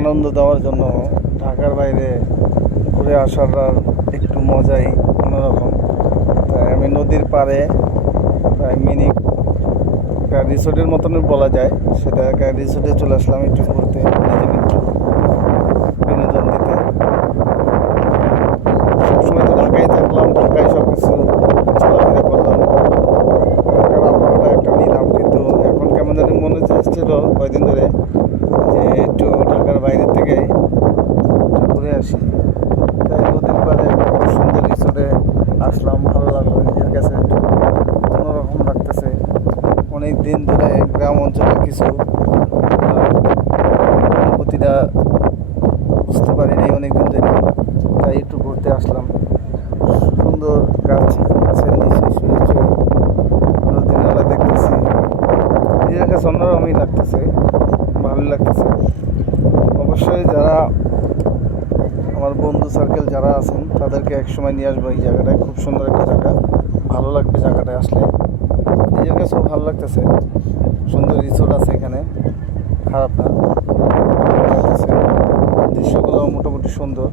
আনন্দ দেওয়ার জন্য ঢাকার বাইরে ঘুরে আসার একটু মজাই অন্যরকম। তাই আমি নদীর পাড়ে প্রায় মিনি একটা রিসোর্টের মতনই বলা যায়, সেটা একটা রিসোর্টে চলে আসলাম একটু ঘুরতে, নিজেকে একটু বিনোদন দিতে। সবসময় তো ঢাকায় থাকলাম, ঢাকায় সব কিছু চলাফেরা করলাম, ঢাকার আবহাওয়াটা একটা নিলাম, কিন্তু এখন কেমন জানি মনে চাচ্ছিল কয়দিন ধরে যে একটু ঢাকার বাইরে থেকে একটু ঘুরে আসি। তাই নদীর পাড়ে একটা সুন্দর রিসোর্টে আসলাম, ভালো লাগলো, নিজের কাছে একটু অন্যরকম লাগতেছে। অনেক দিন ধরে গ্রাম অঞ্চলের কিছু অনুভূতিটা বুঝতে পারিনি অনেক দিন ধরে, তাই একটু ঘুরতে আসলাম। সুন্দর গাছের নিচে শুয়ে শুয়ে নদী নালা দেখতেছি, নিজের কাছে অন্যরকমই লাগতেছে, ভালো লাগতেছে। অবশ্যই যারা আমার বন্ধু সার্কেল যারা আছেন তাদেরকে একসময় নিয়ে আসবো। এই জায়গাটায় খুব সুন্দর একটা জায়গা, ভালো লাগবে জায়গাটায় আসলে, নিজের কাছেও ভালো লাগতেছে। সুন্দর রিসোর্ট আছে এখানে, খারাপ না, ভালো লাগতেছে, দৃশ্যগুলো মোটামুটি সুন্দর।